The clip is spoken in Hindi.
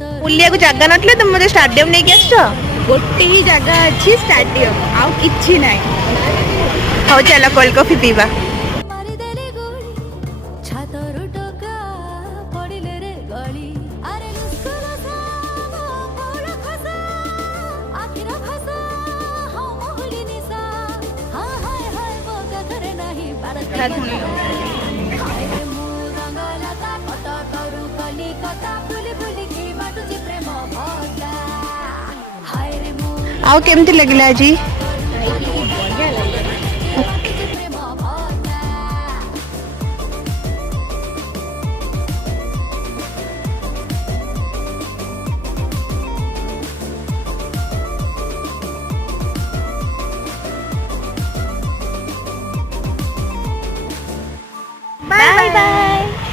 बुलिया को जगह नथले तुम मते स्टेडियम नहीं के आछो गोटे ही जगह अच्छी स्टेडियम आउ किछि नाही। हो चलो कोल्ड कॉफी पीवा। आउ केमती लगिला जी?